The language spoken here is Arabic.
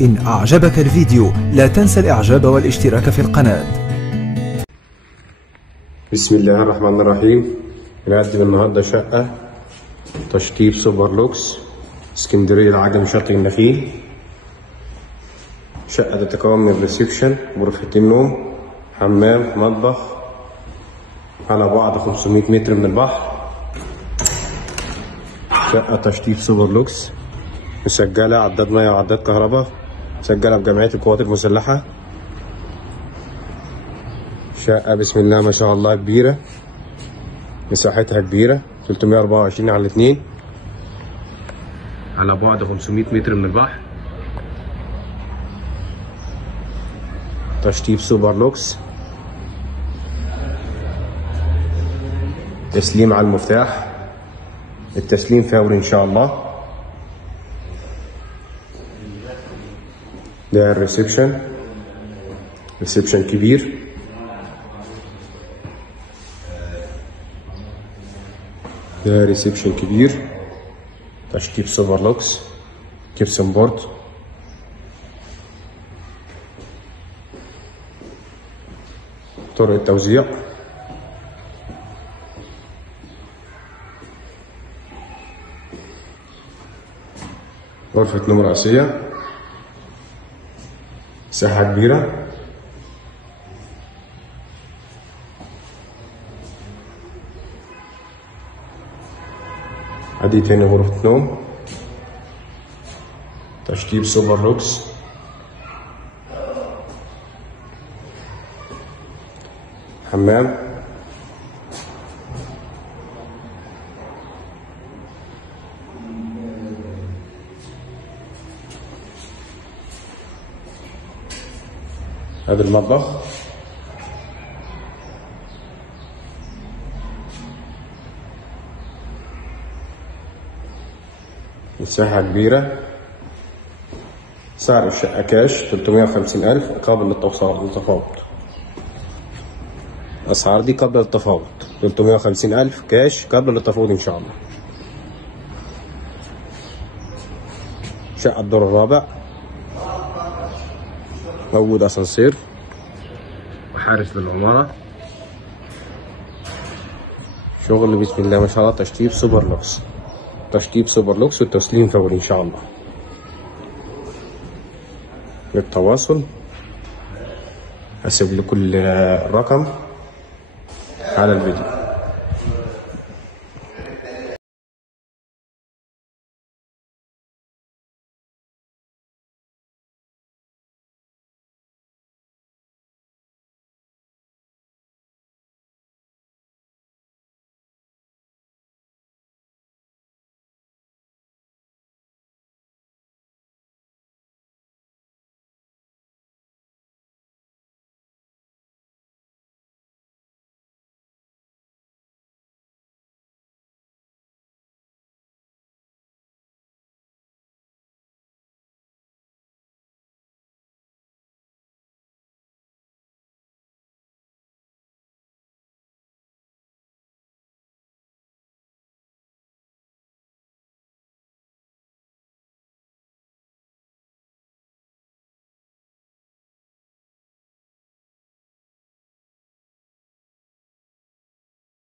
إن أعجبك الفيديو لا تنسى الإعجاب والاشتراك في القناة. بسم الله الرحمن الرحيم. بنقدم النهارده شقة تشطيب سوبر لوكس اسكندرية العجمي شاطئ النخيل. شقة تتكون من ريسبشن، غرفتين نوم، حمام، مطبخ، على بعد 500 متر من البحر. شقة تشطيب سوبر لوكس، مسجلة عداد مياه وعداد كهرباء، مسجلة بجمعية القوات المسلحة. شقة بسم الله ما شاء الله كبيرة، مساحتها كبيرة 324/2، على بعد 500 متر من البحر. تشطيب سوبر لوكس، تسليم على المفتاح، التسليم فوري ان شاء الله. ده الريسبشن، ريسبشن كبير. ده ريسبشن كبير، تشطيب سوبر لوكس، جبسن بورد. طرق التوزيع، غرفة نوم رئيسية، مساحة كبيرة. ادي تاني غرفة نوم، تشطيب سوبر لوكس. حمام، ادي المطبخ، مساحة كبيرة. سعر الشقة كاش 350,000 قابل للتفاوض. الأسعار دي قبل التفاوض، 350,000 كاش قبل التفاوض إن شاء الله. شقة الدور الرابع، موجود أسانسير وحارس للعمارة. شغل بسم الله ما شاء الله، تشطيب سوبر لوكس، تشطيب سوبر لوكس والتسليم فوري إن شاء الله. للتواصل هسيب لكم الرقم على الفيديو.